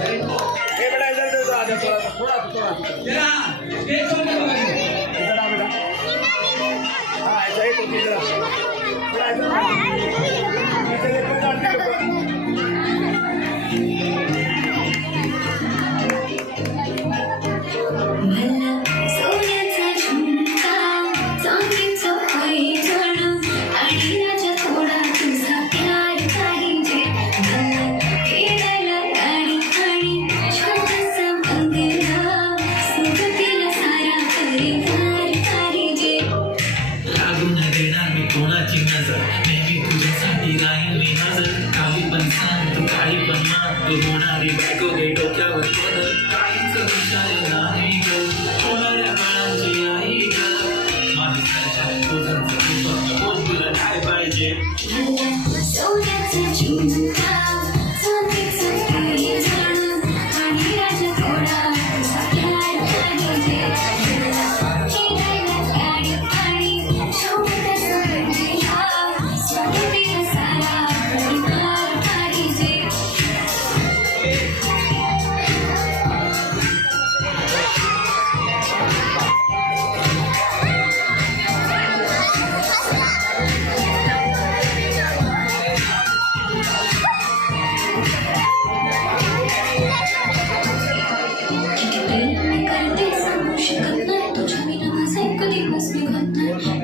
बेटा इधर दे दो आधा थोड़ा थोड़ा थोड़ा जरा स्टेज पर मत लगाइए इधर आ बेटा हां ऐसा ही तो इधर बेटा इधर इधर लेकर जाते हो होणारी बायको गे डोक्यावर पदर काहीच विचार नाही ग होणाऱ्या बाळांची आई ग माणसाच्या तुझांचं फक्त बोल तुला काय पाहिजे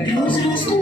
रोज रोज